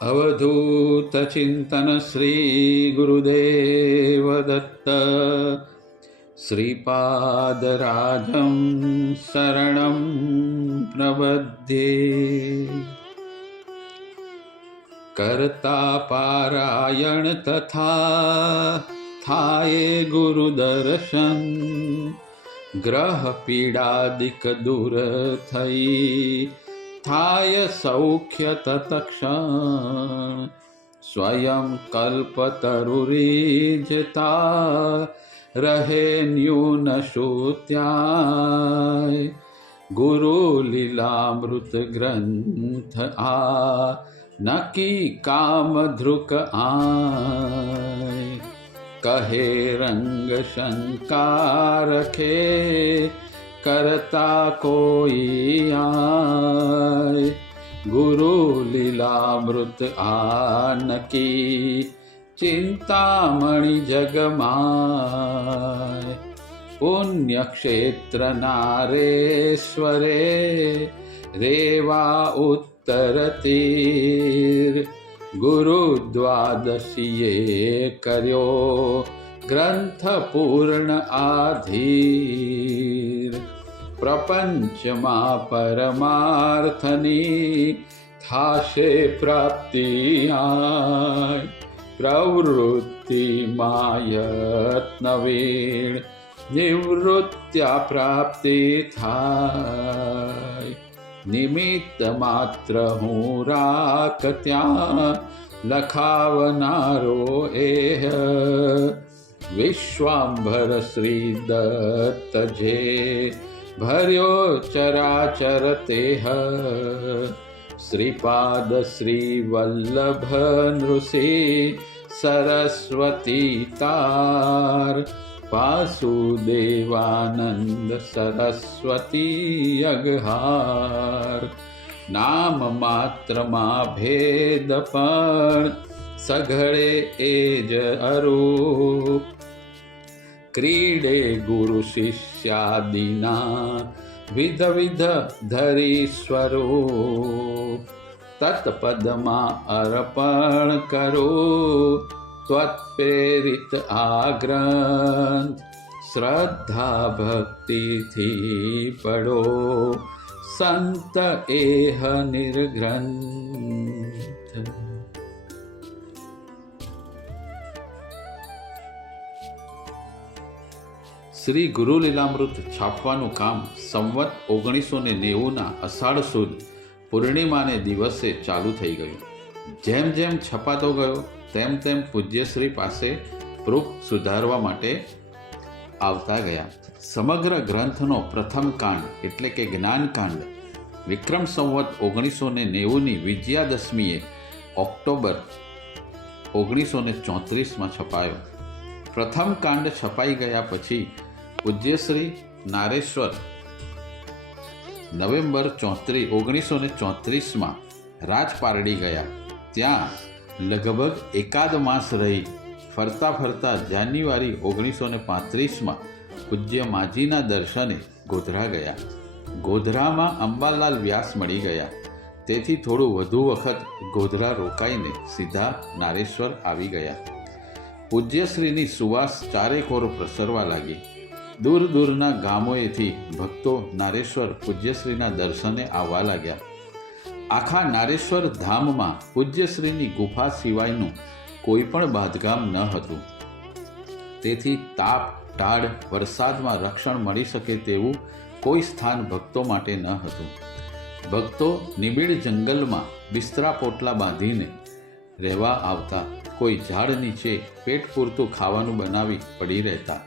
अवधूत चिंतन श्री गुरुदेव दत्त श्रीपादराजं शरणं प्रपद्ये। करता पारायण तथा थाये गुरुदर्शन, ग्रह पीड़ादिक दूर थई थाय सौख्य तत्क्षण। स्वयं कल्पतरुरीजता रहे न्यून श्रुत्याय। गुरु लीलामृत ग्रंथ आ नकी काम ध्रुक आय। कहे रंग शंका रखे करता कोई आय। गुरु लीलामृत आन की चिंतामणि जगमाय। पुण्य क्षेत्र नारेश्वरे रेवा उत्तर तीर। गुरु द्वादशिये कर्यो ग्रंथ पूर्ण आधीर। प्रपंच मां परमार्थनी थाशे प्राप्ति आय। प्रवृत्ति मायत नवीन निवृत्त्या प्राप्ति थाय। निमित्त मात्र हूँ राख त्या लखावनारो एह। विश्वांभर श्री दत्त जे भर्यो चराचर तेह। श्रीपाद श्री वल्लभ नृषि सरस्वती तार। वासुदेवानंद सरस्वती अगहार। नाम मात्र मां भेद पण सघळे एज अरूप। क्रीडे गुरु शिष्यादिना विध विध धरी स्वरूप। तत्पदमा अर्पण करो त्वत्प्रेरित आग्रंथ। श्रद्धा भक्ति थी पढ़ो संत एह निर्ग्रंथ। શ્રી ગુરુ લીલામૃત છાપવાનું કામ સંવત 1990ના અષાઢ સુદ પૂર્ણિમાને દિવસે ચાલુ થઈ ગયું. જેમ જેમ છપાતો ગયો તેમ તેમ પૂજ્યશ્રી પાસે પ્રૂફ સુધારવા માટે આવતા ગયા. સમગ્ર ગ્રંથનો પ્રથમ કાંડ એટલે કે જ્ઞાનકાંડ વિક્રમ સંવત 1990ની વિજયાદશમીએ ઓક્ટોબર 1934માં છપાયો. પ્રથમ કાંડ છપાઈ ગયા પછી પૂજ્યશ્રી નારેશ્વર નવેમ્બર 1934માં રાજપારડી ગયા. ત્યાં લગભગ એકાદ માસ રહી ફરતા ફરતા જાન્યુઆરી 1935માં પૂજ્ય માજીના દર્શને ગોધરા ગયા. ગોધરામાં અંબાલાલ વ્યાસ મળી ગયા. તેથી થોડું વધુ વખત ગોધરા રોકાઈને સીધા નારેશ્વર આવી ગયા. પૂજ્યશ્રીની સુવાસ ચારેકોર પ્રસરવા લાગી. દૂર દૂરના ગામોએથી ભક્તો નારેશ્વર પૂજ્યશ્રીના દર્શને આવવા લાગ્યા. આખા નારેશ્વર ધામમાં પૂજ્યશ્રીની ગુફા સિવાયનું કોઈ પણ બાંધકામ ન હતું. તેથી તાપ, ટાઢ, વરસાદમાં રક્ષણ મળી શકે તેવું કોઈ સ્થાન ભક્તો માટે ન હતું. ભક્તો નિબિડ જંગલમાં બિસ્તરા પોટલા બાંધીને રહેવા આવતા. કોઈ ઝાડ નીચે પેટ પૂરતું ખાવાનું બનાવી પડી રહેતા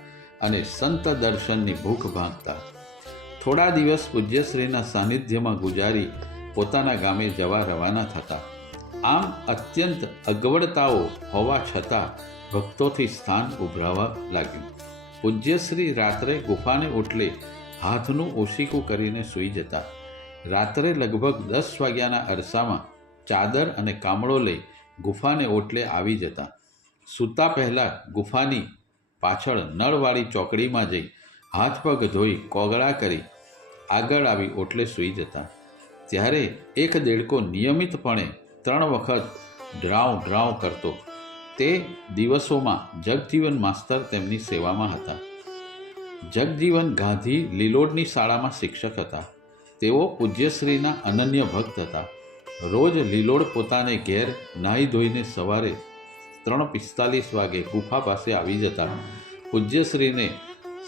અને સંત દર્શનની ભૂખ ભાંગતા. થોડા દિવસ પૂજ્યશ્રીના સાનિધ્યમાં ગુજારી પોતાના ગામે જવા રવાના થતા. આમ અત્યંત અગવડતાઓ હોવા છતાં ભક્તોથી સ્થાન ઉભરાવા લાગ્યું. પૂજ્યશ્રી રાત્રે ગુફાને ઓટલે હાથનું ઓશીકું કરીને સૂઈ જતા. રાત્રે લગભગ 10 વાગ્યાના અરસામાં ચાદર અને કામળો લઈ ગુફાને ઓટલે આવી જતા. સૂતા પહેલાં ગુફાની પાછળ નળવાળી ચોકડીમાં જઈ હાથ પગ ધોઈ કોગળા કરી આગળ આવી ઓટલે સૂઈ જતા. ત્યારે એક દેડકો નિયમિતપણે 3 વખત ડ્રાઉં ડ્રાઉં કરતો. તે દિવસોમાં જગજીવન માસ્તર તેમની સેવામાં હતા. જગજીવન ગાંધી લીલોડની શાળામાં શિક્ષક હતા. તેઓ પૂજ્યશ્રીના અનન્ય ભક્ત હતા. રોજ લીલોડ પોતાને ઘેર નાહી ધોઈને સવારે 3:45 વાગે ગુફા પાસે આવી જતા. પૂજ્યશ્રીને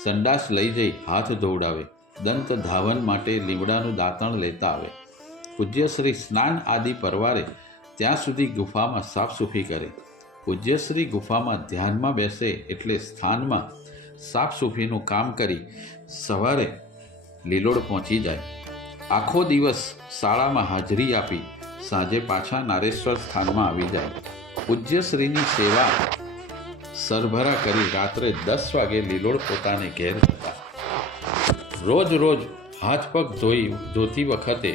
સંડાસ લઈ જઈ હાથ ધોવડાવે. દંત ધાવન માટે લીમડાનું દાંતણ લેતા આવે. પૂજ્યશ્રી સ્નાન આદિ પરવારે ત્યાં સુધી ગુફામાં સાફસૂફી કરે. પૂજ્યશ્રી ગુફામાં ધ્યાનમાં બેસે એટલે સ્થાનમાં સાફસૂફીનું કામ કરી સવારે લીલોડ પહોંચી જાય. આખો દિવસ શાળામાં હાજરી આપી સાંજે પાછા નારેશ્વર સ્થાનમાં આવી જાય. પૂજ્યશ્રીની સેવા સરભરા કરી રાત્રે 10 વાગે લીલોડ પોતાને ઘેર જતા. રોજ રોજ હાથ પગ ધોતી વખતે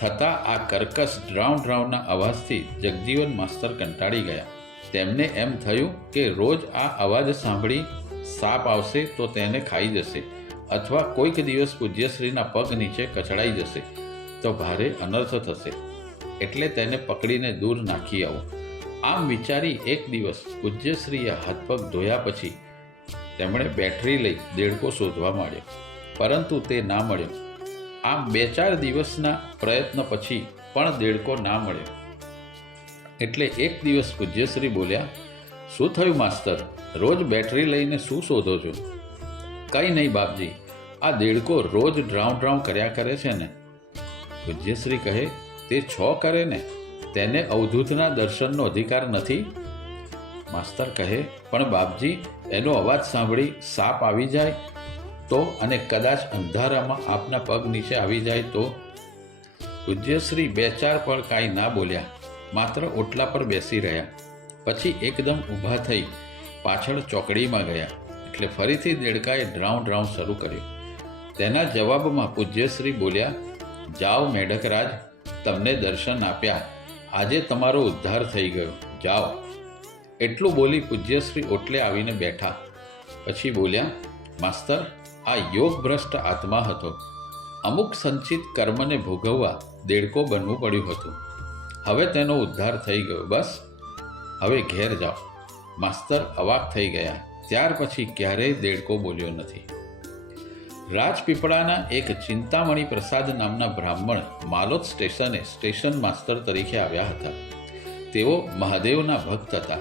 થતા આ કર્કશ ડ્રાઉંના અવાજથી જગજીવન માસ્તર કંટાળી ગયા. તેમને એમ થયું કે રોજ આ અવાજ સાંભળી સાપ આવશે તો તેને ખાઈ જશે, અથવા કોઈક દિવસ પૂજ્યશ્રીના પગ નીચે કચડાઈ જશે તો ભારે અનર્થ થશે, એટલે તેને પકડીને દૂર નાખી આવો. આમ વિચારી એક દિવસ પૂજ્યશ્રીએ હાથ પગ ધોયા પછી તેમણે બેટરી લઈ દેડકો શોધવા માંડ્યો, પરંતુ તે ના મળ્યો. આમ 2-4 દિવસના પ્રયત્ન પછી પણ દેડકો ના મળ્યો. એટલે એક દિવસ પૂજ્યશ્રી બોલ્યા, શું થયું માસ્તર, રોજ બેટરી લઈને શું શોધો છો? કંઈ નહીં બાપજી, આ દેડકો રોજ ડ્રાઉં કર્યા કરે છે ને. પૂજ્યશ્રી કહે, તે કરે ને, તેને અવધૂતના દર્શનનો અધિકાર નથી? માસ્તર કહે, પણ બાપજી, એનો અવાજ સાંભળી સાપ આવી જાય તો, અને કદાચ અંધારામાં આપના પગ નીચે આવી જાય તો? પૂજ્યશ્રી 2-4 પળ કાંઈ ના બોલ્યા, માત્ર ઓટલા પર બેસી રહ્યા. પછી એકદમ ઊભા થઈ પાછળ ચોકડીમાં ગયા. એટલે ફરીથી દેડકાએ ડ્રાઉં શરૂ કર્યું. તેના જવાબમાં પૂજ્યશ્રી બોલ્યા, જાઓ મેઢકરાજ, તમને દર્શન આપ્યા, આજે તમારો ઉદ્ધાર થઈ ગયો, જાઓ. એટલું બોલી પૂજ્યશ્રી ઓટલે આવીને બેઠા. પછી બોલ્યા, માસ્તર, આ યોગભ્રષ્ટ આત્મા હતો. અમુક સંચિત કર્મને ભોગવવા દેડકો બનવું પડ્યું હતું. હવે તેનો ઉદ્ધાર થઈ ગયો, બસ હવે ઘેર જાઓ. માસ્તર અવાક થઈ ગયા. ત્યાર પછી ક્યારેય દેડકો બોલ્યો નથી. રાજપીપળાના એક ચિંતામણી પ્રસાદ નામના બ્રાહ્મણ માલોદ સ્ટેશને સ્ટેશન માસ્તર તરીકે આવ્યા હતા. તેઓ મહાદેવના ભક્ત હતા.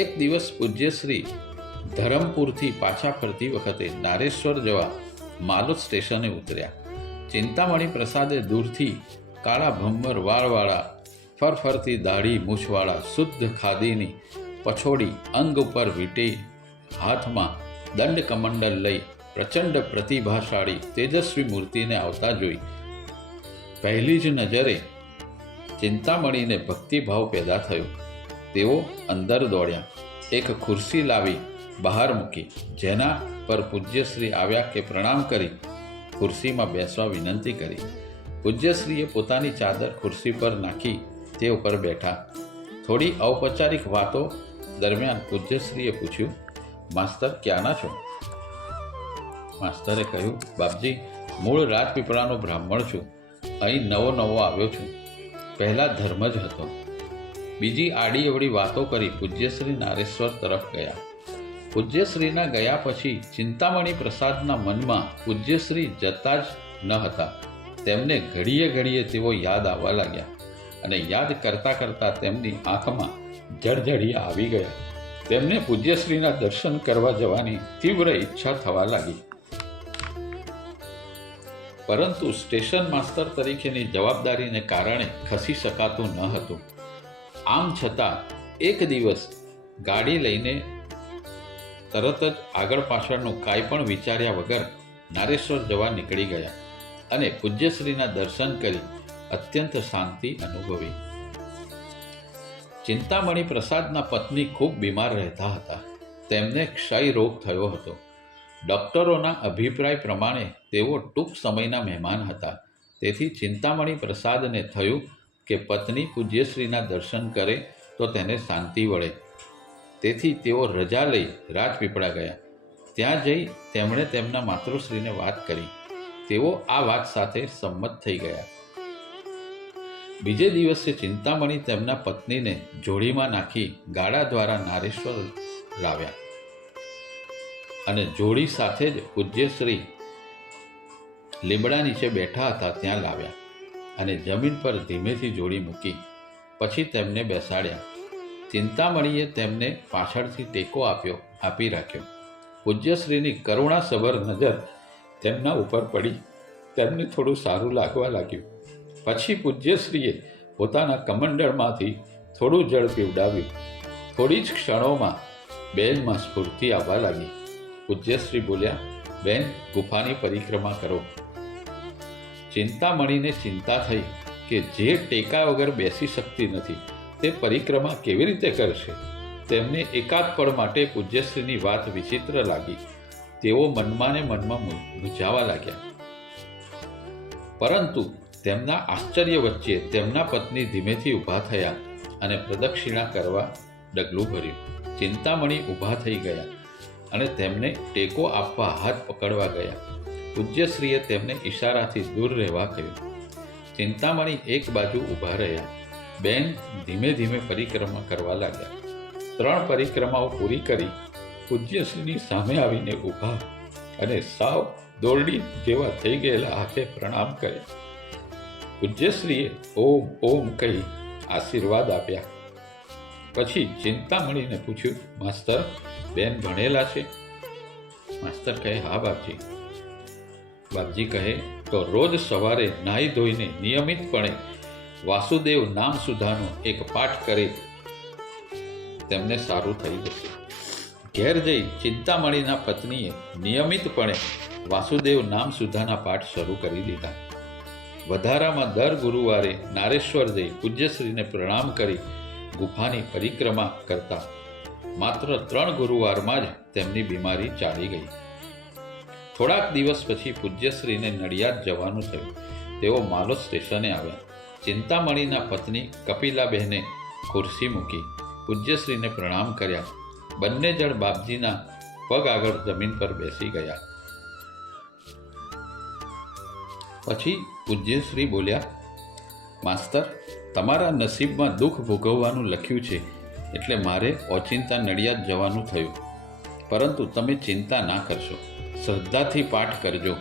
એક દિવસ પૂજ્યશ્રી ધરમપુરથી પાછા ફરતી વખતે નારેશ્વર જવા માલોદ સ્ટેશને ઉતર્યા. ચિંતામણી પ્રસાદે દૂરથી કાળા ભમ્બર વાળવાળા, ફરફરતી દાઢી મૂછવાળા, શુદ્ધ ખાદીની પછોડી, અંગ ઉપર વીંટી, હાથમાં દંડ કમંડલ લઈ પ્રચંડ પ્રતિભાશાળી તેજસ્વી મૂર્તિને આવતા જોઈ પહેલી જ નજરે ચિંતામણીને ભક્તિભાવ પેદા થયો. તેઓ અંદર દોડ્યા. એક ખુરશી લાવી બહાર મૂકી, જેના પર પૂજ્યશ્રી આવ્યા કે પ્રણામ કરી ખુરશીમાં બેસવા વિનંતી કરી. પૂજ્યશ્રીએ પોતાની ચાદર ખુરશી પર નાખી તે ઉપર બેઠા. થોડી ઔપચારિક વાતો દરમિયાન પૂજ્યશ્રીએ પૂછ્યું, માસ્તર ક્યાંના છો? માસ્તરે કહ્યું, બાપજી, મૂળ રાજપીપળાનો બ્રાહ્મણ છું. અહીં નવો આવ્યો છું. પહેલાં ધર્મ જ હતો. બીજી આડી અવળી વાતો કરી પૂજ્યશ્રી નારેશ્વર તરફ ગયા. પૂજ્યશ્રીના ગયા પછી ચિંતામણી પ્રસાદના મનમાં પૂજ્યશ્રી જતા જ ન હતા. તેમને ઘડીએ તેઓ યાદ આવવા લાગ્યા, અને યાદ કરતા તેમની આંખમાં જળજળિયા આવી ગયા. તેમને પૂજ્યશ્રીના દર્શન કરવા જવાની તીવ્ર ઈચ્છા થવા લાગી. પરંતુ સ્ટેશન માસ્તર તરીકેની જવાબદારીને કારણે ખસી શકાતું ન હતું. આમ છતાં એક દિવસ ગાડી લઈને તરત જ આગળ પાછળનું કાંઈ પણ વિચાર્યા વગર નારેશ્વર જવા નીકળી ગયા અને પૂજ્યશ્રીના દર્શન કરી અત્યંત શાંતિ અનુભવી. ચિંતામણી પ્રસાદના પત્ની ખૂબ બીમાર રહેતા હતા. તેમને ક્ષય રોગ થયો હતો. ડૉક્ટરોના અભિપ્રાય પ્રમાણે તેઓ ટૂંક સમયના મહેમાન હતા. તેથી ચિંતામણી પ્રસાદને થયું કે પત્ની પૂજ્યશ્રીના દર્શન કરે તો તેને શાંતિ વળે. તેથી તેઓ રજા લઈ રાજપીપળા ગયા. ત્યાં જઈ તેમણે તેમના માતૃશ્રીને વાત કરી. તેઓ આ વાત સાથે સંમત થઈ ગયા. બીજે દિવસે ચિંતામણી તેમના પત્નીને જોડીમાં નાખી ગાડા દ્વારા નારેશ્વર લાવ્યા અને જોડી સાથે જ પૂજ્યશ્રી લીમડા નીચે બેઠા હતા ત્યાં લાવ્યા અને જમીન પર ધીમેથી જોડી મૂકી. પછી તેમને બેસાડ્યા. ચિંતામણીએ તેમને પાછળથી ટેકો આપી રાખ્યો. પૂજ્યશ્રીની કરુણાસભર નજર તેમના ઉપર પડી. તેમને થોડું સારું લાગવા લાગ્યું. પછી પૂજ્યશ્રીએ પોતાના કમંડળમાંથી થોડું જળ પીવડાવ્યું. થોડી જ ક્ષણોમાં બેનમાં સ્ફૂર્તિ આવવા લાગી. પૂજ્યશ્રી બોલ્યા, બેન, ગુફાની પરિક્રમા કરો. ચિંતામણીને ચિંતા થઈ કે જે ટેકા વગર બેસી શકતી નથી તે પરિક્રમા કેવી રીતે કરશે. તેમને એકાદ પળ માટે પૂજ્યશ્રીની વાત વિચિત્ર લાગી. તેઓ મનમાં ને મનમાં મૂંઝાવા લાગ્યા. પરંતુ તેમના આશ્ચર્ય વચ્ચે તેમના પત્ની ધીમેથી ઊભા થયા અને પ્રદક્ષિણા કરવા ડગલું ભર્યું. ચિંતામણી ઊભા થઈ ગયા અને તેમને ટેકો આપવા હાથ પકડવા ગયા. પૂજ્યશ્રીએ તેમને ઈશારાથી દૂર રહેવા કહ્યું. ચિંતામણી એક બાજુ ઊભા રહ્યા. બેન ધીમે ધીમે પરિક્રમા કરવા લાગ્યા. 3 પરિક્રમાઓ પૂરી કરી પૂજ્યશ્રીની સામે આવીને ઊભા અને સાવ દોરડી જેવા થઈ ગયેલા હાથે પ્રણામ કર્યા. પૂજ્યશ્રીએ ઓમ ઓમ કહી આશીર્વાદ આપ્યા. પછી ચિંતામણીને પૂછ્યું, માસ્તર, બેન ભણેલા છે? માસ્તર કહે, હા બાપજી. બાપજી કહે, તો રોજ સવારે નાહી ધોઈને નિયમિતપણે વાસુદેવ નામ સુધાનો એક પાઠ કરે તેમને સારું થઈ જશે. ઘેર જઈ ચિંતામણીના પત્નીએ નિયમિતપણે વાસુદેવ નામ સુધાના પાઠ શરૂ કરી દીધા. વધારામાં દર ગુરુવારે નારેશ્વર જઈ પૂજ્યશ્રીને પ્રણામ કરી ગુફાની પરિક્રમા કરતા. માત્ર 3 ગુરુવારમાં જ તેમની બીમારી ચાલી ગઈ. થોડાક દિવસ પછી પૂજ્યશ્રીને નડિયાદ જવાનું થયું. તેઓ માલોદ સ્ટેશને આવ્યા. ચિંતામણીના પત્ની કપિલાબહેને ખુરશી મૂકી પૂજ્યશ્રીને પ્રણામ કર્યા. બંને જણ બાપજીના પગ આગળ જમીન પર બેસી ગયા. પછી પૂજ્યશ્રી બોલ્યા, માસ્તર, તમારા નસીબમાં દુઃખ ભોગવવાનું લખ્યું છે એટલે મારે ઓચિંતા નડિયાદ જવાનું થયું. પરંતુ તમે ચિંતા ના કરશો, શ્રદ્ધાથી પાઠ કરજો.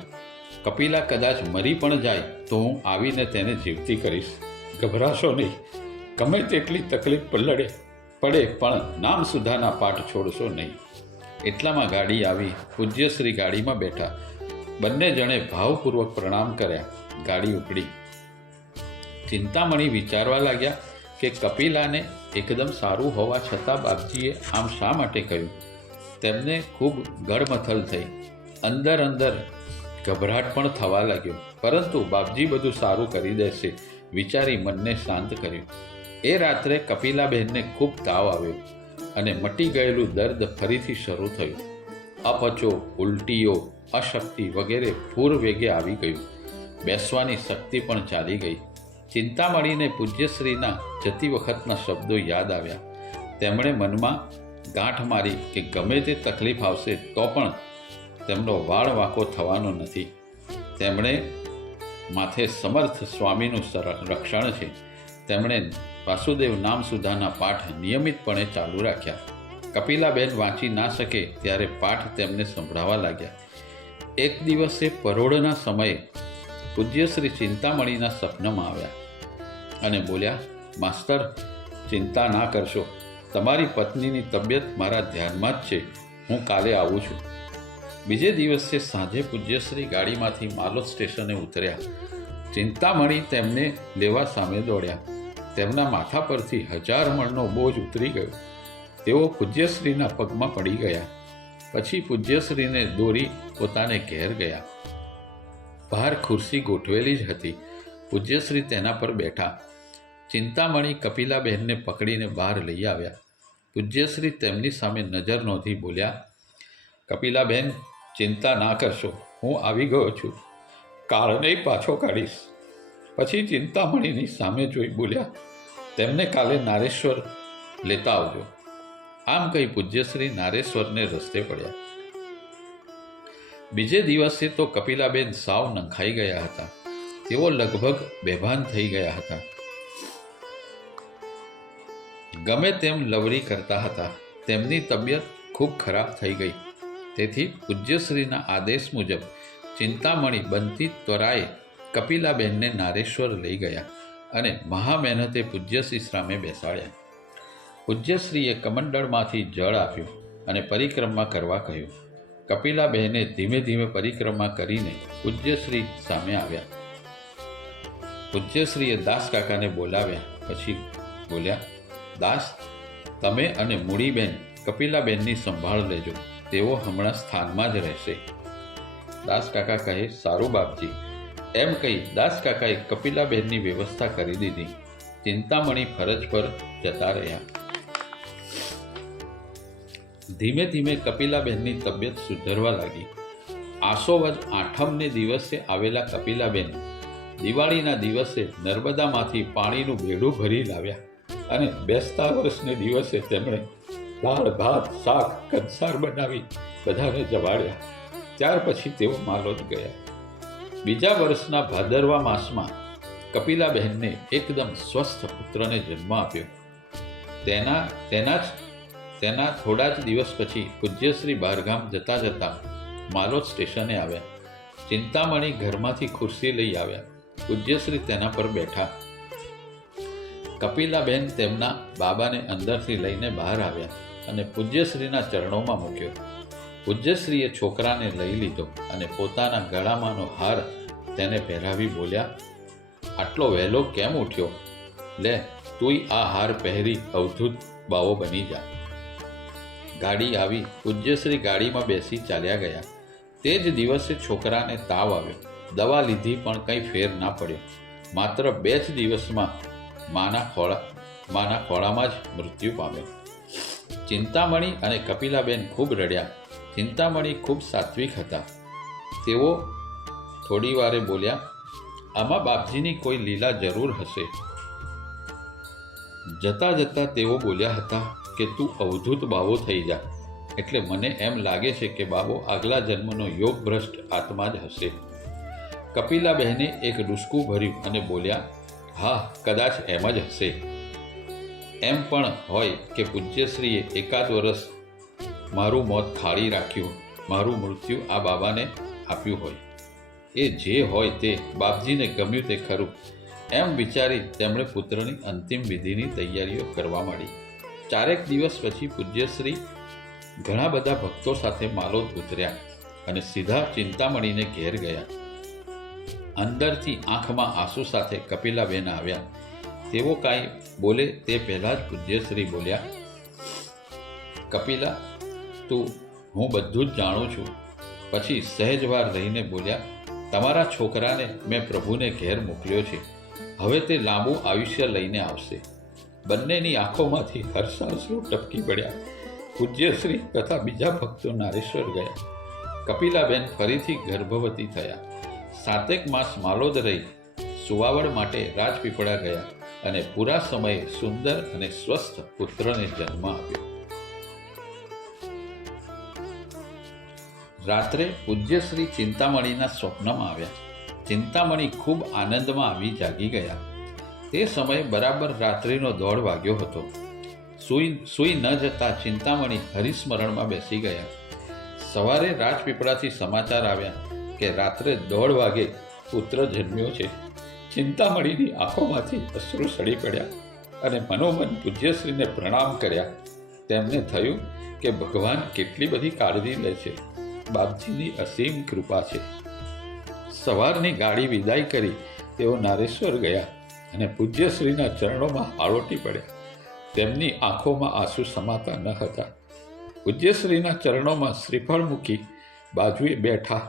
કપિલા કદાચ મરી પણ જાય તો હું આવીને તેને જીવતી કરીશ. ગભરાશો નહીં. ગમે તેટલી તકલીફ પડે પણ નામ સુધાના પાઠ છોડશો નહીં. એટલામાં ગાડી આવી. પૂજ્યશ્રી ગાડીમાં બેઠા. બંને જણે ભાવપૂર્વક પ્રણામ કર્યા. ગાડી ઉપડી. ચિંતામણી વિચારવા લાગ્યા કે કપિલાને એકદમ સારું હોવા છતાં બાપજીએ આમ શા માટે કહ્યું. તેમને ખૂબ ગળમથલ થઈ. અંદર ગભરાટ પણ થવા લાગ્યો. પરંતુ બાપજી બધું સારું કરી દેશે વિચારી મનને શાંત કર્યું. એ રાત્રે કપિલાબહેનને ખૂબ તાવ આવ્યો અને મટી ગયેલું દર્દ ફરીથી શરૂ થયું. અપચો, ઉલટીઓ, અશક્તિ વગેરે પૂર વેગે આવી ગયું. બેસવાની શક્તિ પણ ચાલી ગઈ. ચિંતામણીને પૂજ્યશ્રીના જતી વખતના શબ્દો યાદ આવ્યા. તેમણે મનમાં ગાંઠ મારી કે ગમે તે તકલીફ આવશે તો પણ તેમનો વાળ વાંકો થવાનો નથી. તેમણે માથે સમર્થ સ્વામીનું રક્ષણ છે. તેમણે વાસુદેવ નામ સુધાના પાઠ નિયમિતપણે ચાલુ રાખ્યા. કપિલાબેન વાંચી ના શકે ત્યારે પાઠ તેમને સંભળાવા લાગ્યા. એક દિવસે પરોઢના સમયે પૂજ્યશ્રી ચિંતામણીના સપનામાં આવ્યા અને બોલ્યા, માસ્તર, ચિંતા ના કરશો. તમારી પત્નીની તબિયત મારા ધ્યાનમાં જ છે. હું કાલે આવું છું. બીજે દિવસે સાંજે પૂજ્યશ્રી ગાડીમાંથી માલોદ સ્ટેશને ઉતર્યા. ચિંતામણી તેમને લેવા સામે દોડ્યા. તેમના માથા પરથી 1000 મણનો બોજ ઉતરી ગયો. તેઓ પૂજ્યશ્રીના પગમાં પડી ગયા. પછી પૂજ્યશ્રીને દોરી પોતાને ઘેર ગયા. બહાર ખુરશી ગોઠવેલી જ હતી. પૂજ્યશ્રી તેના પર બેઠા. ચિંતામણી કપિલાબહેનને પકડીને બહાર લઈ આવ્યા. પૂજ્યશ્રી તેમની સામે નજર નોંધી બોલ્યા, કપિલાબહેન, ચિંતા ના કરશો. હું આવી ગયો છું. કાળને પાછો કાઢીશ. પછી ચિંતામણીની સામે જોઈ બોલ્યા, તેમને કાલે નારેશ્વર લેતા આવજો. આમ કહી પૂજ્યશ્રી નારેશ્વરને રસ્તે પડ્યા. બીજે દિવસે તો કપિલાબેન સાવ નંખાઈ ગયા હતા. તેઓ લગભગ બેભાન થઈ ગયા હતા. ગમે તેમ લવરી કરતા હતા. તેમની તબિયત ખૂબ ખરાબ થઈ ગઈ. તેથી પૂજ્યશ્રીના આદેશ મુજબ ચિંતામણી બનતી ત્વરાએ કપિલાબેનને નારેશ્વર લઈ ગયા અને મહા મહેનતે પૂજ્યશ્રી સામે બેસાડ્યા. પૂજ્યશ્રીએ કમંડળમાંથી જળ આપ્યું અને પરિક્રમા કરવા કહ્યું. કપિલાબહેને ધીમે ધીમે પરિક્રમા કરીને પૂજ્યશ્રી સામે આવ્યા. પૂજ્યશ્રીએ દાસ કાકાને બોલાવ્યા. પછી બોલ્યા, દાસ, તમે અને મૂડીબેન કપિલાબેનની સંભાળ લેજો. તેઓ હમણાં સ્થાનમાં જ રહેશે. દાસ કાકા કહે, સારું બાપજી. એમ કહી દાસ કાકાએ કપિલાબેનની વ્યવસ્થા કરી દીધી. ચિંતામણી ફરજ પર જતા રહ્યા. ધીમે ધીમે કપિલાબેનની તબિયત સુધરવા લાગી. આસોવદ આઠમને દિવસે આવેલા કપિલાબેન દિવાળીના દિવસે નર્મદામાંથી પાણીનું બેડું ભરી લાવ્યા અને બેસતા વર્ષને દિવસે તેમણે દાળ ભાત શાક કંસાર બનાવી બધાને જમાડ્યા. ત્યાર પછી તેઓ માલોદ ગયા. બીજા વર્ષના ભાદરવા માસમાં કપિલાબહેનને એકદમ સ્વસ્થ પુત્રને જન્મ આપ્યો. તેના થોડા જ દિવસ પછી પૂજ્યશ્રી બહારગામ જતા જતા માલોદ સ્ટેશને આવ્યા. ચિંતામણી ઘરમાંથી ખુરશી લઈ આવ્યા. પૂજ્યશ્રી તેના પર બેઠા. કપિલાબેન તેમના બાબાને અંદરથી લઈને બહાર આવ્યા અને પૂજ્યશ્રીના ચરણોમાં મૂક્યો. પૂજ્યશ્રીએ છોકરાને લઈ લીધો અને પોતાના ગળામાંનો હાર તેને પહેરાવી બોલ્યા, આટલો વહેલો કેમ ઉઠ્યો? લે, તુંય આ હાર પહેરી અવધૂત બાવો બની જા. ગાડી આવી. પૂજ્યશ્રી ગાડીમાં બેસી ચાલ્યા ગયા. તે જ દિવસે છોકરાને તાવ આવ્યો. દવા લીધી પણ કંઈ ફેર ના પડ્યો. માત્ર 2 જ દિવસમાં માના ખોળામાં જ મૃત્યુ પામ્યો. ચિંતામણી અને કપિલાબેન ખૂબ રડ્યા. ચિંતામણી ખૂબ સાત્વિક હતા. તેઓ થોડી વારે બોલ્યા, આમાં બાપજીની કોઈ લીલા જરૂર હશે. જતા જતા તેઓ બોલ્યા હતા કે તું અવધૂત બાવો થઈ જા, એટલે મને એમ લાગે છે કે બાબો આગલા જન્મનો યોગ ભ્રષ્ટ આત્મા જ હશે. કપિલાબહેને એક ડૂસકું ભર્યું અને બોલ્યા, હા, કદાચ એમ જ હશે. એમ પણ હોય કે પૂજ્યશ્રીએ એકાદ વર્ષ મારું મોત ખાળી રાખ્યું, મારું મૃત્યુ આ બાબાને આપ્યું હોય. એ જે હોય તે બાપજીને ગમ્યું તે ખરું. એમ વિચારી તેમણે પુત્રની અંતિમ વિધિની તૈયારીઓ કરવા માંડી. 4 દિવસ પછી પૂજ્યશ્રી ઘણા બધા ભક્તો સાથે માલોદ ઉતર્યા અને સીધા ચિંતામણીને ઘેર ગયા. અંદરથી આંખમાં આંસુ સાથે કપિલાબેન આવ્યા. તેઓ કાંઈ બોલે તે પહેલાં જ પૂજ્યશ્રી બોલ્યા, કપિલા, હું બધું જ જાણું છું. પછી સહેજવાર રહીને બોલ્યા, તમારા છોકરાને મેં પ્રભુને ઘેર મોકલ્યો છે. હવે તે લાંબુ આયુષ્ય લઈને આવશે. બંનેની આંખોમાંથી હર્ષાશ્રુ ટપકી પડ્યા. પૂજ્યશ્રી તથા બીજા ભક્તો નારેશ્વર ગયા. કપિલાબેન ફરીથી ગર્ભવતી થયા. 7 માસ માલોદ રહી સુવાવડ માટે રાજપીપળા ગયા અને પૂરા સમયે સુંદર અને સ્વસ્થ પુત્રને જન્મ આપ્યો. રાત્રે પૂજ્યશ્રી ચિંતામણીના સ્વપ્નમાં આવ્યા. ચિંતામણી ખૂબ આનંદમાં આવી જાગી ગયા. તે સમયે બરાબર રાત્રિનો 1:30 વાગ્યો હતો. સૂઈ ન જતા ચિંતામણી હરિસ્મરણમાં બેસી ગયા. સવારે રાજપીપળાથી સમાચાર આવ્યા કે રાત્રે 1:30 વાગે પુત્ર જન્મ્યો છે. ચિંતામણીની આંખોમાંથી અશ્રુ સળી પડ્યા અને મનોમન પૂજ્યશ્રીને પ્રણામ કર્યા. તેમને થયું કે ભગવાન કેટલી બધી કાળજી લે છે. બાપજીની અસીમ કૃપા છે. સવારની ગાડી વિદાય કરી તેઓ નારેશ્વર ગયા અને પૂજ્યશ્રીના ચરણોમાં આળોટી પડ્યા. તેમની આંખોમાં આંસુ સમાતા ન હતા. પૂજ્યશ્રીના ચરણોમાં શ્રીફળ મૂકી બાજુએ બેઠા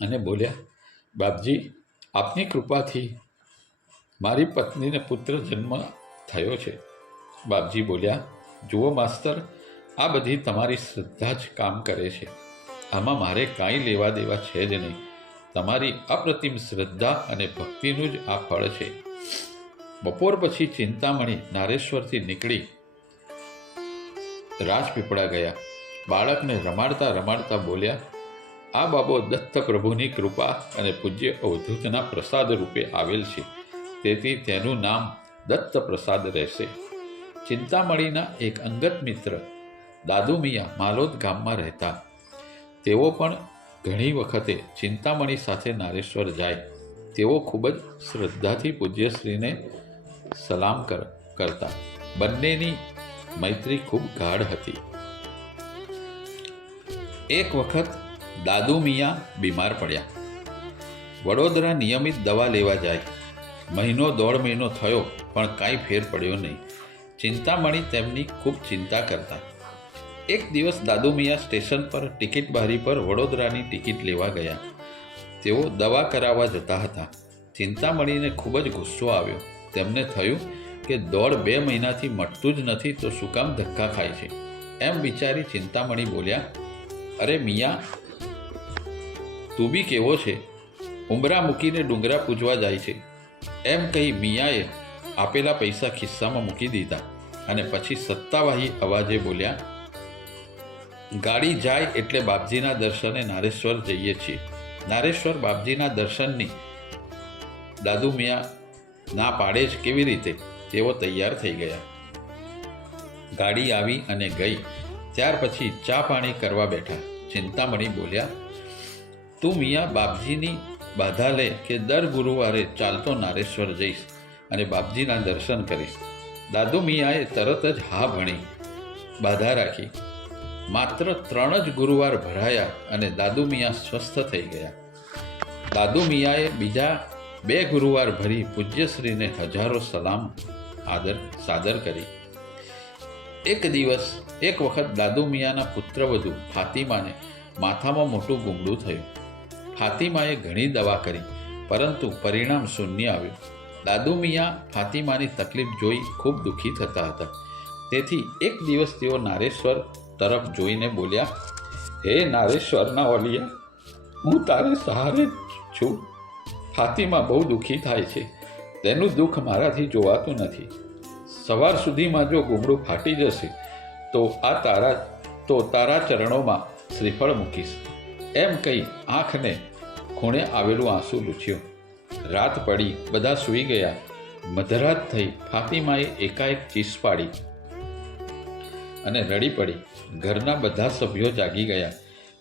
અને બોલ્યા, બાપજી, આપની કૃપાથી મારી પત્નીને પુત્ર જન્મ થયો છે. બાપજી બોલ્યા, જુઓ માસ્તર, આ બધી તમારી શ્રદ્ધા જ કામ કરે છે. આમાં મારે કાંઈ લેવા દેવા છે જ નહીં. તમારી અપ્રતિમ શ્રદ્ધા અને ભક્તિનું જ આ ફળ છે. બપોર પછી ચિંતામણી નારેશ્વરથી નીકળી રાજપીપળા ગયા. બાળકને રમાડતા રમાડતા બોલ્યા, આ બાબો દત્ત પ્રભુની કૃપા અને પૂજ્ય અવધૂતના પ્રસાદ રૂપે આવેલ છે. તેથી તેનું નામ દત્ત પ્રસાદ રહેશે. ચિંતામણીના એક અંગત મિત્ર દાદુ મિયા માલોદ ગામમાં રહેતા. તેઓ પણ ઘણી વખતે ચિંતામણી સાથે નારેશ્વર જાય. તેઓ ખૂબ જ શ્રદ્ધાથી પૂજ્યશ્રીને સલામ કરતા. બંનેની મૈત્રી ખૂબ ગાઢ હતી. એક વખત દાદુ મિયા બીમાર પડ્યા. વડોદરા નિયમિત દવા લેવા જાય. મહિનો 1.5 મહિનો થયો પણ કાંઈ ફેર પડ્યો નહીં. ચિંતામણી તેમની ખૂબ ચિંતા કરતા. એક દિવસ દાદુ મિયા સ્ટેશન પર ટિકિટ બારી પર વડોદરાની ટિકિટ લેવા ગયા. તેઓ દવા કરાવવા જતા હતા. ચિંતામણીને ખૂબ જ ગુસ્સો આવ્યો. તેમને થયું કે 1.5-2 મહિનાથી મટતું જ નથી તો શું કામ ધક્કા ખાય છે. એમ વિચારી ચિંતામણી બોલ્યા, અરે મિયા, તું બી કેવો છે? ઉંબરા મૂકીને ડુંગરા પૂજવા જાય છે. એમ કહી મિયાએ આપેલા પૈસા ખિસ્સામાં મૂકી દીધા અને પછી સત્તાવાહી અવાજે બોલ્યા, ગાડી જાય એટલે બાપજીના દર્શને નારેશ્વર જઈએ છીએ. નારેશ્વર બાપજીના દર્શનની દાદુ મિયા ના પાડે જ કેવી રીતે? તેઓ તૈયાર થઈ ગયા. ગાડી આવી અને ગઈ. ત્યાર પછી ચા પાણી કરવા બેઠા. ચિંતામણી બોલ્યા, તું મિયા બાપજીની બાધા લે કે દર ગુરુવારે ચાલતો નારેશ્વર જઈશ અને બાપજીના દર્શન કરીશ. દાદુ મિયાએ તરત જ હા ભણી બાધા રાખી. માત્ર 3 જ ગુરુવાર ભરાયા અને દાદુ મિયા સ્વસ્થ થઈ ગયા. દાદુ મિયાએ બીજા 2 ગુરુવાર ભરી પૂજ્યશ્રીને હજારો સલામ સાદર કરી. એક વખત દાદુ મિયાના પુત્રવધુ ફાતિમાને માથામાં મોટું ગુમડું થયું. ફાતિમાએ ઘણી દવા કરી પરંતુ પરિણામ શૂન્ય આવ્યું. દાદુ મિયા ફાતિમાની તકલીફ જોઈ ખૂબ દુઃખી થતા હતા. તેથી એક દિવસ તેઓ નારેશ્વર તરફ જોઈને બોલ્યા, હે નારેશ્વરના ઓલિયા, હું તારે સહારે છું. ફાતિમા બહુ દુઃખી થાય છે. તેનું દુઃખ મારાથી જોવાતું નથી. સવાર સુધીમાં જો ગુમડું ફાટી જશે તો તારા ચરણોમાં શ્રીફળ મૂકીશ. એમ કહી આંખને ખૂણે આવેલું આંસુ લૂછ્યું. રાત પડી, બધા સૂઈ ગયા. મધરાત થઈ. ફાતિમાએ એકાએક ચીસ પાડી અને રડી પડી. ઘરના બધા સભ્યો જાગી ગયા.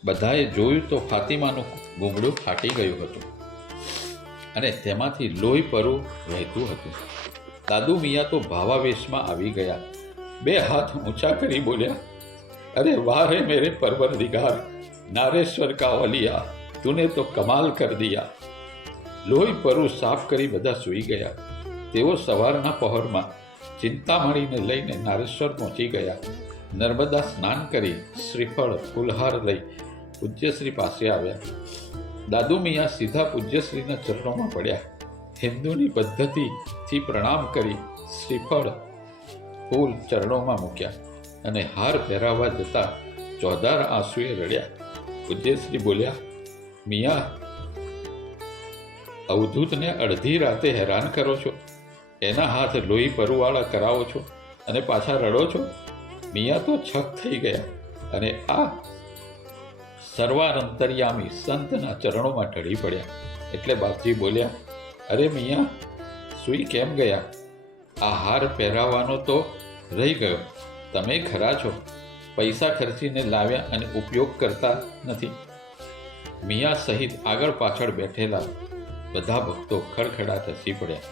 બધાએ જોયું તો ફાતિમાનું ગુમડું ફાટી ગયું હતું અને તેમાંથી લોહી પરું વહેતું હતું. દાદુ મિયા તો ભાવાવેશમાં આવી ગયા. 2 હાથ ઊંચા કરી બોલ્યા, અરે વાહ રે મેરે પરવરદિગાર, નારેશ્વર કા ઓલિયા, તૂને તો કમાલ કર દિયા. લોહી પરું સાફ કરી બધા સૂઈ ગયા. તેઓ સવારના પહોરમાં ચિંતામણીને લઈને નારેશ્વર પહોંચી ગયા. નર્મદા સ્નાન કરી શ્રીફળ ફૂલહાર લઈ પૂજ્યશ્રી પાસે આવ્યા. દાદુ મિયા સીધા પૂજ્યશ્રીના ચરણોમાં પડ્યા. હિન્દુની પદ્ધતિથી પ્રણામ કરી શ્રીફળ ફૂલ ચરણોમાં મૂક્યા અને હાર પહેરાવવા જતા ચોધાર આંસુએ રડ્યા. પૂજ્યશ્રી બોલ્યા, મિયા, અવધૂતને અડધી રાતે હેરાન કરો છો, એના હાથ લોહી પરુવાળા કરાવો છો અને પાછા રડો છો. મિયા તો છક થઈ ગયા અને આ સર્વાંતર્યામી સંતના ચરણોમાં ઢળી પડ્યા. એટલે બાપજી બોલ્યા, અરે મિયા, સૂઈ કેમ ગયા? આ હાર પહેરાવાનો તો રહી ગયો. તમે ખરા છો, પૈસા ખર્ચીને લાવ્યા અને ઉપયોગ કરતા નથી. મિયા સહિત આગળ પાછળ બેઠેલા બધા ભક્તો ખડખડાટ હસી પડ્યા.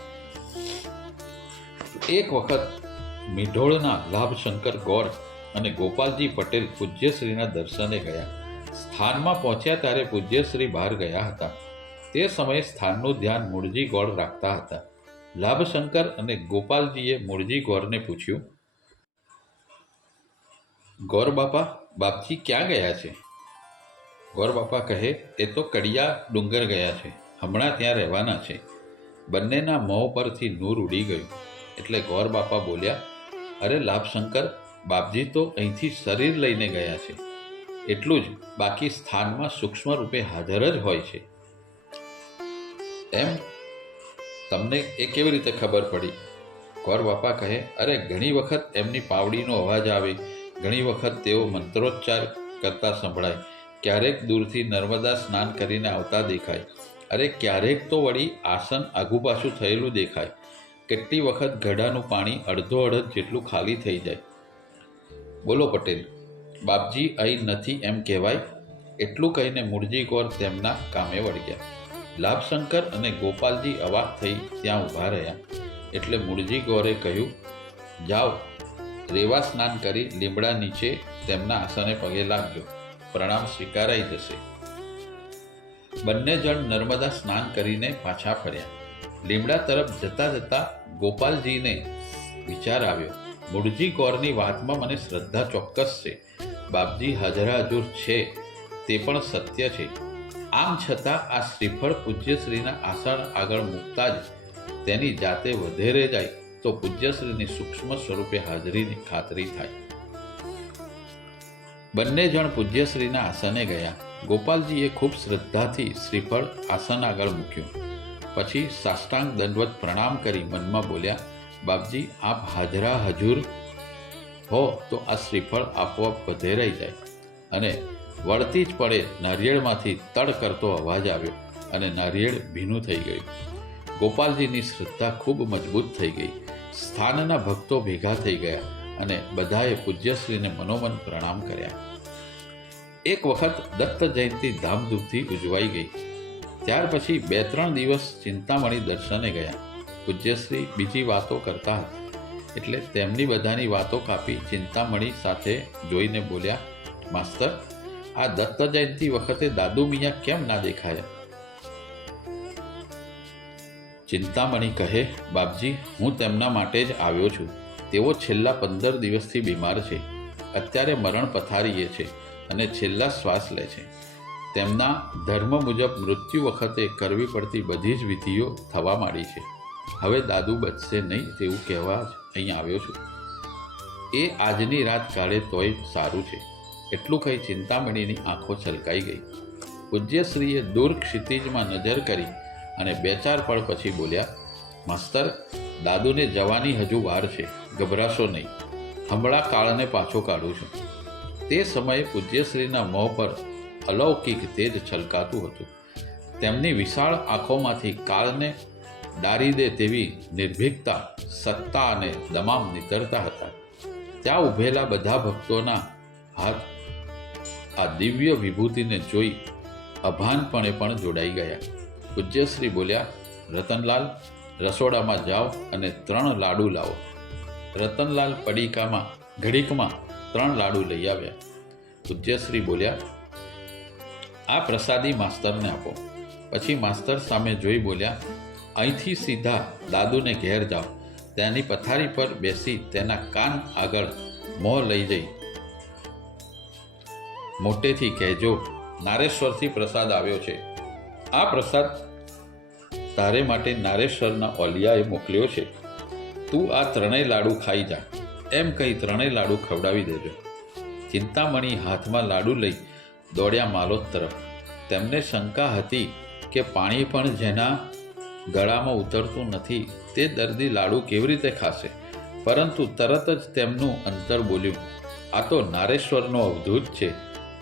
એક વખત મીઢોળના લાભશંકર ગૌર અને ગોપાલજી પટેલ પૂજ્યશ્રીના દર્શને ગયા. સ્થાનમાં પહોંચ્યા ત્યારે પૂજ્યશ્રી બહાર ગયા હતા. તે સમયે સ્થાનનું ધ્યાન મૂળજી ગૌર રાખતા હતા. લાભશંકર અને ગોપાલજીએ મૂળજી ગૌરને પૂછ્યું, ગૌર બાપા, બાપજી ક્યાં ગયા છે? ગૌર બાપા કહે, એ તો કડિયા ડુંગર ગયા છે, હમણાં ત્યાં રહેવાના છે. બંનેના મોં પરથી નૂર ઉડી ગયું. એટલે ગૌર બાપા બોલ્યા, અરે લાભશંકર, બાપજી તો અહીંથી શરીર લઈને ગયા છે, એટલું જ, બાકી સ્થાનમાં સૂક્ષ્મ રૂપે હાજર જ હોય છે. એમ તમને એ કેવી રીતે ખબર પડી? ગૌર બાપા કહે, અરે ઘણી વખત એમની પાવડીનો અવાજ આવે, ઘણી વખત તેઓ મંત્રોચ્ચાર કરતા સંભળાય, ક્યારેક દૂરથી નર્મદા સ્નાન કરીને આવતા દેખાય, અરે ક્યારેક તો વળી આસન આઘુપાછું થયેલું દેખાય. કેટલી વખત ઘડાનું પાણી અડધો અડધ જેટલું ખાલી થઈ જાય. બોલો પટેલ, બાપજી અહીં નથી એમ કહેવાય. એટલું કહીને મૂળજી ગોર તેમના કામે વળગ્યા. લાભશંકર અને ગોપાલજી અવાક થઈ ત્યાં ઊભા રહ્યા. એટલે મૂળજી ગોરે કહ્યું, જાઓ, રેવા સ્નાન કરી લીમડા નીચે તેમના આસને પગે લાગજો, પ્રણામ સ્વીકારાઈ જશે. બંને જણ નર્મદા સ્નાન કરીને પાછા ફર્યા. લીમડા તરફ જતા જતા ગોપાલજીને વિચાર આવ્યો, મૂળજી ગોરની વાતમાં મને શ્રદ્ધા ચોક્કસ છે. બાપજી હાજરા હજુર છે તે પણ સત્ય છે. આમ છતાં આ શ્રીફળ પૂજ્યશ્રીના આસન આગળ મૂકતા જ તેની જાતે વધેરે જાય તો પૂજ્યશ્રીની સૂક્ષ્મ સ્વરૂપે હાજરીની ખાતરી થાય. બંને જણ પૂજ્યશ્રીના આસને ગયા. ગોપાલજીએ ખૂબ શ્રદ્ધાથી શ્રીફળ આસન આગળ મૂક્યું. પછી સાષ્ટાંગ દંડવત પ્રણામ કરી મનમાં બોલ્યા, બાપજી આપ હાજરા હજુર હો તો આ શ્રીફળ આપોઆપ વધેરાઈ જાય. અને વળતી જ પડે નારિયેળમાંથી તડ કરતો અવાજ આવ્યો અને નારિયેળ ભીનું થઈ ગયું. ગોપાલજીની શ્રદ્ધા ખૂબ મજબૂત થઈ ગઈ. સ્થાનના ભક્તો ભેગા થઈ ગયા અને બધાએ પૂજ્યશ્રીને મનોમન પ્રણામ કર્યા. એક વખત દત્ત જયંતિ ધામધૂમથી ઉજવાઈ ગઈ. ત્યાર પછી 2-3 દિવસ ચિંતામણી દર્શને ગયા. પૂજ્યશ્રી બીજી વાતો કરતા હતા એટલે તેમની બધાની વાતો કાપી ચિંતામણી સાથે જોઈને બોલ્યા, માસ્તર, આ દત્ત જયંતિ વખતે દાદુ મિયા કેમ ના દેખાયા? ચિંતામણી કહે, બાપજી, હું તેમના માટે જ આવ્યો છું. તેઓ છેલ્લા 15 દિવસથી બીમાર છે. અત્યારે મરણ પથારીએ છે અને છેલ્લા શ્વાસ લે છે. તેમના ધર્મ મુજબ મૃત્યુ વખતે કરવી પડતી બધી જ વિધિઓ થવા માંડી છે. હવે દાદુ બચશે નહીં તેવું કહેવા જ અહીં આવ્યો છું. એ આજની રાત કાઢે તોય સારું છે. એટલું કહી ચિંતામણીની આંખો છલકાઈ ગઈ. પૂજ્યશ્રીએ દૂર ક્ષિતિજમાં નજર કરી અને 2-4 પળ પછી બોલ્યા, માસ્તર, દાદુને જવાની હજુ વાર છે, ગભરાશો નહીં. હમણાં કાળને પાછો કાઢું છું. તે સમયે પૂજ્યશ્રીના મોં પર અલૌકિક તેજ છલકાતું હતું. તેમની વિશાળ આંખોમાંથી કાળને ડારી દે તેવી નિર્ભીકતા, સત્તા અને દમામ નીતરતા હતા. ત્યાં ઊભેલા બધા ભક્તોના હાથ આ દિવ્ય વિભૂતિને જોઈ અભાનપણે પણ જોડાઈ ગયા. પૂજ્યશ્રી બોલ્યા, રતનલાલ, રસોડામાં જાઓ અને 3 લાડુ લાવો. રતનલાલ ઘડીકમાં 3 લાડુ લઈ આવ્યા. પૂજ્યશ્રી બોલ્યા, આ પ્રસાદી માસ્તરને આપો. પછી માસ્તર સામે જોઈ બોલ્યા, અહીંથી સીધા દાદુને ઘેર જાઓ. તેની પથારી પર બેસી તેના કાન આગળ મોં લઈ જઈ મોટેથી કહેજો, નારેશ્વરથી પ્રસાદ આવ્યો છે. આ પ્રસાદ તારે માટે નારેશ્વરના ઓલિયાએ મોકલ્યો છે. તું આ 3 લાડુ ખાઈ જા. એમ કહી 3 લાડુ ખવડાવી દેજો. ચિંતામણી હાથમાં લાડુ લઈ દોડ્યા માલોદ તરફ. તેમને શંકા હતી કે પાણી પણ જેના ગળામાં ઉતરતું નથી તે દર્દી લાડુ કેવી રીતે ખાશે, પરંતુ તરત જ તેમનું અંતર બોલ્યું, આ તો નારેશ્વરનો અવધૂત છે,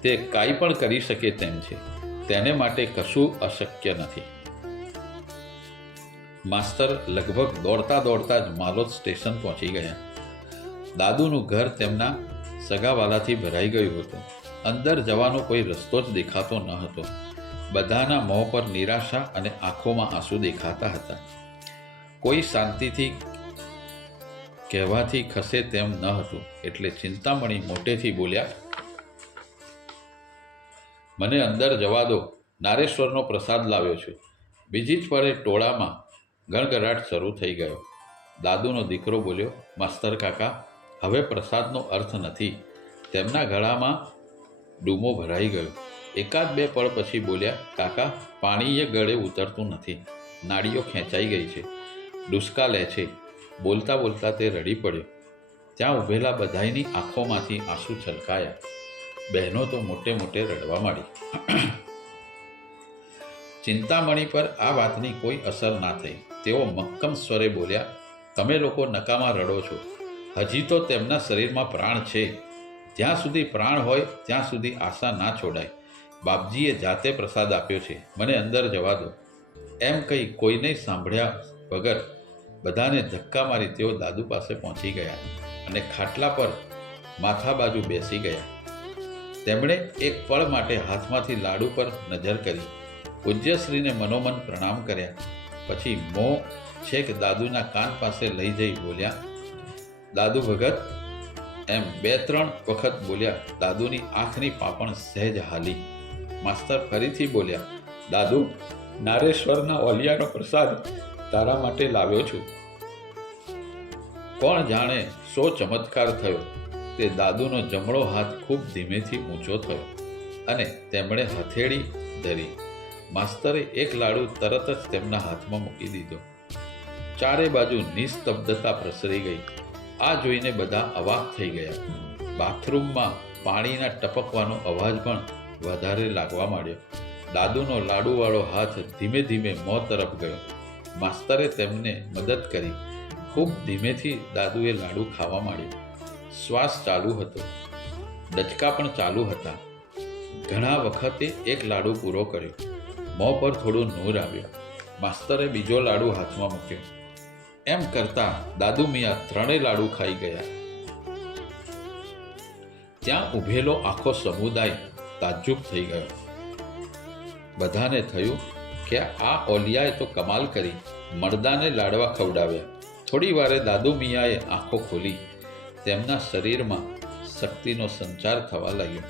તે કાંઈ પણ કરી શકે તેમ છે, તેને માટે કશું અશક્ય નથી. માસ્તર લગભગ દોડતા જ માલોદ સ્ટેશન પહોંચી ગયા. દાદુનું ઘર તેમના સગાવાલાથી ભરાઈ ગયું હતું. અંદર જવાનો કોઈ રસ્તો જ દેખાતો ન હતો. બધાના મોં પર નિરાશા અને આંખોમાં આંસુ દેખાતા હતા. કોઈ શાંતિથી કહેવાથી ખસે તેમ ન હતું. એટલે ચિંતામણી મોટેથી બોલ્યા, મને અંદર જવા દો, નારેશ્વરનો પ્રસાદ લાવ્યો છું. બીજી જ પળે ટોળામાં ગણગડાટ શરૂ થઈ ગયો. દાદુનો દીકરો બોલ્યો, માસ્તર કાકા, હવે પ્રસાદનો અર્થ નથી. તેમના ગળામાં ડૂમો ભરાઈ ગયો. 1-2 પળ પછી બોલ્યા, કાકા, પાણી એ ગળે ઉતરતું નથી. નાડીઓ ખેંચાઈ ગઈ છે, ડુસકા લે છે. બોલતા બોલતા તે રડી પડ્યો. ત્યાં ઊભેલા બધાયની આંખોમાંથી આંસુ છલકાયા. બહેનો તો મોટે રડવા માંડી. ચિંતામણી પર આ વાતની કોઈ અસર ના થઈ. તેઓ મક્કમ સ્વરે બોલ્યા, તમે લોકો નકામા રડો છો. હજી તો તેમના શરીરમાં પ્રાણ છે. જ્યાં સુધી પ્રાણ હોય ત્યાં સુધી આશા ના છોડાય. બાપજીએ જાતે પ્રસાદ આપ્યો છે, મને અંદર જવા દો. એમ કહી કોઈને સાંભળ્યા વગર બધાને ધક્કા મારી તેઓ દાદુ પાસે પહોંચી ગયા અને ખાટલા પર માથા બાજુ બેસી ગયા. તેમણે એક પળ માટે હાથમાંથી લાડુ પર નજર કરી, પૂજ્યશ્રીને મનોમન પ્રણામ કર્યા. પછી મોં છેક દાદુના કાન પાસે લઈ જઈ બોલ્યા, દાદુ ભગત, એમ 2-3 વખત બોલ્યા. દાદુની આંખની પાપણ સહેજ હાલી. માસ્તર ફરીથી બોલ્યા, દાદુ, નારેશ્વરના ઓલિયાનો પ્રસાદ તારા માટે લાવ્યો છું. કોણ જાણે શો ચમત્કાર થયો. તે દાદુનો જમણો હાથ ખૂબ ધીમેથી ઊંચો થયો અને તેમણે હથેળી ધરી. માસ્તરે એક લાડુ તરત જ તેમના હાથમાં મૂકી દીધો. ચારે બાજુ નિસ્તબ્ધતા પ્રસરી ગઈ. આ જોઈને બધા અવાક થઈ ગયા. બાથરૂમમાં પાણીના ટપકવાનો અવાજ પણ વધારે લાગવા માંડ્યો. દાદુનો લાડુવાળો હાથ ધીમે ધીમે મોં તરફ ગયો. માસ્તરે તેમને મદદ કરી. ખૂબ ધીમેથી દાદુએ લાડુ ખાવા માંડ્યો. શ્વાસ ચાલુ હતો, ડચકા પણ ચાલુ હતા. ઘણા વખતે એક લાડુ પૂરો કર્યો. મોં પર થોડું નૂર આવ્યો. માસ્તરે બીજો લાડુ હાથમાં મૂક્યો. એમ કરતા દાદુ મિયા 3 લાડુ ખાઈ ગયા. ત્યાં ઊભેલો આખો સમુદાય તાજ્જુબ થઈ ગયો. બધાને થયું કે આ ઓલિયાએ તો કમાલ કરી, મરદાને લાડવા ખવડાવ્યા. થોડી વારે દાદુ મિયાએ આંખો ખોલી. તેમના શરીરમાં શક્તિનો સંચાર થવા લાગ્યો.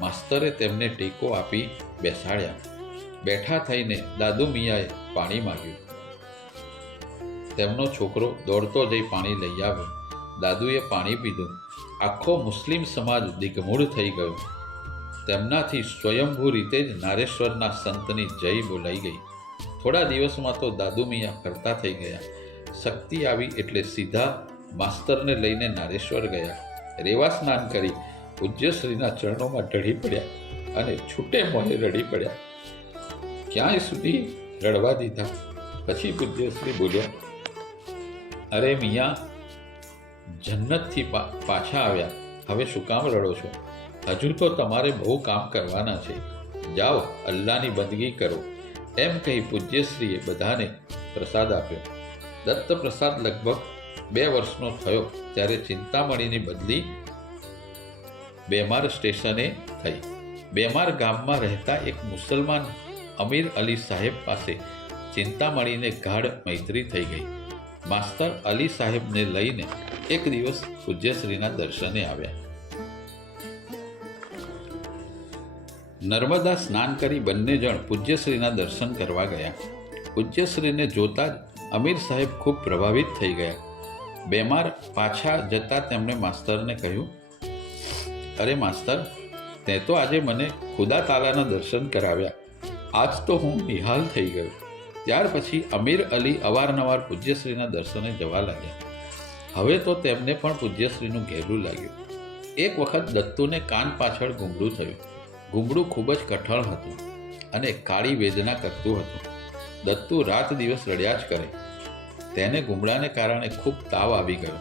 માસ્તરે તેમને ટેકો આપી બેસાડ્યા. બેઠા થઈને દાદુ મિયાએ પાણી માંગ્યું. તેમનો છોકરો દોડતો જઈ પાણી લઈ આવ્યો. દાદુએ પાણી પીધું. આખો મુસ્લિમ સમાજ દિગ્મૂઢ થઈ ગયો. તેમનાથી સ્વયંભૂ રીતે જ નારેશ્વરના સંતની જય બોલાઈ ગઈ. થોડા દિવસમાં તો દાદુ મિયા ફરતા થઈ ગયા. શક્તિ આવી એટલે સીધા માસ્તરને લઈને નારેશ્વર ગયા. રેવા સ્નાન કરી પૂજ્યશ્રીના ચરણોમાં ઢળી પડ્યા અને છૂટે મોહે રડી પડ્યા. ક્યાંય સુધી રડવા દીધા. પછી પૂજ્યશ્રી બોલ્યા, અરે મિયા, જન્નતથી પાછા આવ્યા, હવે શું કામ રડો છો? હજુ તો તમારે બહુ કામ કરવાના છે. જાઓ, અલ્લાહની બંદગી કરો. એમ કહી પૂજ્યશ્રીએ બધાને પ્રસાદ આપ્યો. દત્ત પ્રસાદ લગભગ 2 વર્ષનો થયો ત્યારે ચિંતામણીની બદલી બેમાર સ્ટેશને થઈ. બેમાર ગામમાં રહેતા એક મુસલમાન અમીર અલી સાહેબ પાસે ચિંતામણીને ગાઢ મૈત્રી થઈ ગઈ. માસ્તર અલી સાહેબને લઈને એક દિવસ પૂજ્યશ્રીના દર્શને આવ્યા. નર્મદા સ્નાન કરી બંને જણ પૂજ્યશ્રીના દર્શન કરવા ગયા. પૂજ્યશ્રીને જોતા જ અમીર સાહેબ ખૂબ પ્રભાવિત થઈ ગયા. બેમાર પાછા જતા તેમણે માસ્તરને કહ્યું, અરે માસ્તર, તે તો આજે મને ખુદા તાલાના દર્શન કરાવ્યા. આજ તો હું નિહાલ થઈ ગયો. ત્યાર પછી અમીર અલી અવારનવાર પૂજ્યશ્રીના દર્શને જવા લાગ્યા. હવે તો તેમને પણ પૂજ્યશ્રીનું ઘેલું લાગ્યું. એક વખત દત્તુને કાન પાછળ ગુમડું થયું. ગુમડું ખૂબ જ કઠણ હતું અને કાળી વેદના કરતું હતું. દત્તુ રાત દિવસ રડ્યા જ કરે. તેને ગુમડાને કારણે ખૂબ તાવ આવી ગયો.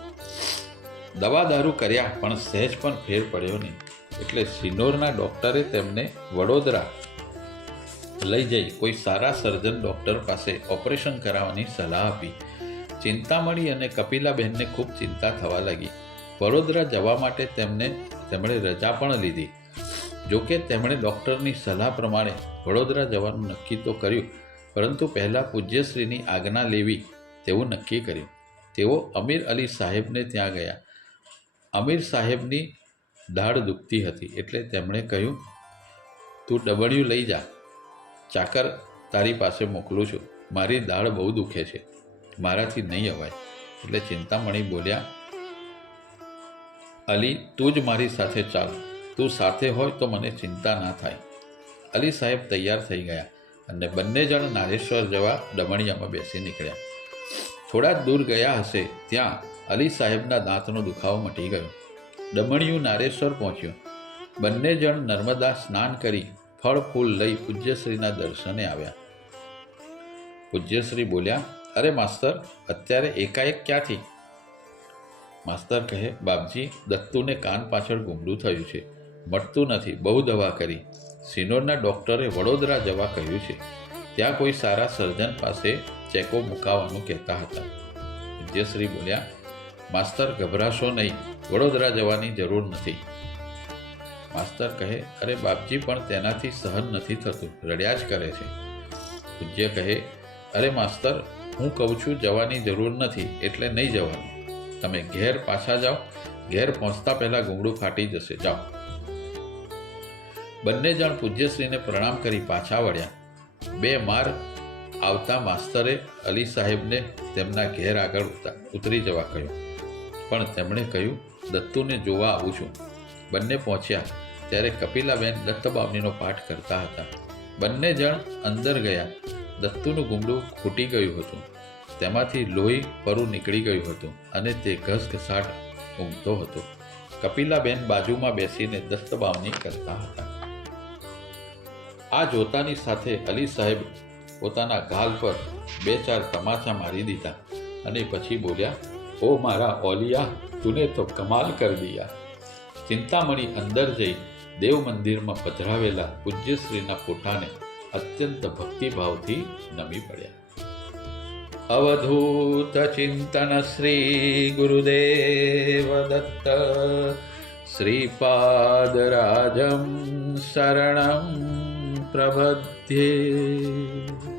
દવા દારૂ કર્યા પણ સહેજ પણ ફેર પડ્યો નહીં. એટલે સિનોરના ડૉક્ટરે તેમને વડોદરા લઈ જઈ કોઈ સારા સર્જન ડૉક્ટર પાસે ઓપરેશન કરાવવાની સલાહ આપી. ચિંતામણી અને કપિલાબહેનને ખૂબ ચિંતા થવા લાગી. વડોદરા જવા માટે તેમણે રજા પણ લીધી. જોકે તેમણે ડૉક્ટરની સલાહ પ્રમાણે વડોદરા જવાનું નક્કી તો કર્યું, પરંતુ પહેલાં પૂજ્યશ્રીની આજ્ઞા લેવી તેવું નક્કી કર્યું. તેઓ અમીર અલી સાહેબને ત્યાં ગયા. અમીર સાહેબની દાઢ દુખતી હતી એટલે તેમણે કહ્યું, તું ડબડિયું લઈ જા, ચાકર તારી પાસે મોકલું છું. મારી દાઢ બહુ દુખે છે, મારાથી નહીં અવાય. એટલે ચિંતામણી બોલ્યા, અલી, તું જ મારી સાથે ચાલ. તું સાથે હોય તો મને ચિંતા ના થાય. અલી સાહેબ તૈયાર થઈ ગયા અને બંને જણ નારેશ્વર જવા ડમણિયામાં બેસી નીકળ્યા. થોડા જ દૂર ગયા હશે ત્યાં અલી સાહેબના દાંતનો દુખાવો મટી ગયો. ડમણિયું નારેશ્વર પહોંચ્યું. બંને જણ નર્મદા સ્નાન કરી ફળ ફૂલ લઈ પૂજ્યશ્રીના દર્શને આવ્યા. પૂજ્યશ્રી બોલ્યા, અરે માસ્તર, અત્યારે એકાએક ક્યાંથી? માસ્તર કહે, બાપજી, દત્તુને કાન પાછળ ગુમડું થયું છે, મટતું નથી, બહુ દવા કરી. સિનોરના ડૉક્ટરે વડોદરા જવા કહ્યું છે. ત્યાં કોઈ સારા સર્જન પાસે ચેકો મુકાવવાનું કહેતા હતા. પૂજ્યશ્રી બોલ્યા, માસ્તર ગભરાશો નહીં, વડોદરા જવાની જરૂર નથી. માસ્તર કહે, અરે બાપજી, પણ તેનાથી સહન નથી થતું, રડ્યા જ કરે છે. પૂજ્ય કહે, અરે માસ્તર, હું કહું છું જવાની જરૂર નથી એટલે નહીં જવાનું. તમે ઘેર પાછા જાઓ, ઘેર પહોંચતા પહેલાં ગુંગળું ફાટી જશે, જાઓ. બંને જણ પૂજ્યશ્રીને પ્રણામ કરી પાછા વળ્યા. 2 માર આવતા માસ્તરે અલી સાહેબને તેમના ઘેર આગળ ઉતરી જવા કહ્યું, પણ તેમણે કહ્યું, દત્તુને જોવા આવું છું. બંને પહોંચ્યા ત્યારે કપિલાબેન દત્તબાવનીનો પાઠ કરતા હતા. બંને જણ અંદર ગયા. દત્તુનું ગુંગળું ફૂટી ગયું હતું, તેમાંથી લોહી પરું નીકળી ગયું હતું અને તે ઘસઘસાટ ઊંઘતો હતો. કપિલાબેન બાજુમાં બેસીને દત્તબાવની કરતા હતા. આ જોતાની સાથે અલી સાહેબ પોતાના ગાલ પર 2-4 તમાચા મારી દીધા અને પછી બોલ્યા, ઓ મારા ઓલિયા, તુને તો કમાલ કર દિયા. ચિંતામણી અંદર જઈ દેવ મંદિરમાં પધરાવેલા પૂજ્યશ્રીના પોતાને અત્યંત ભક્તિભાવથી નમી પડ્યા. અવધૂત ચિંતન શ્રી ગુરુદેવ દત્ત શ્રીપાદરાજમ શરણમ પ્રબધ્યે.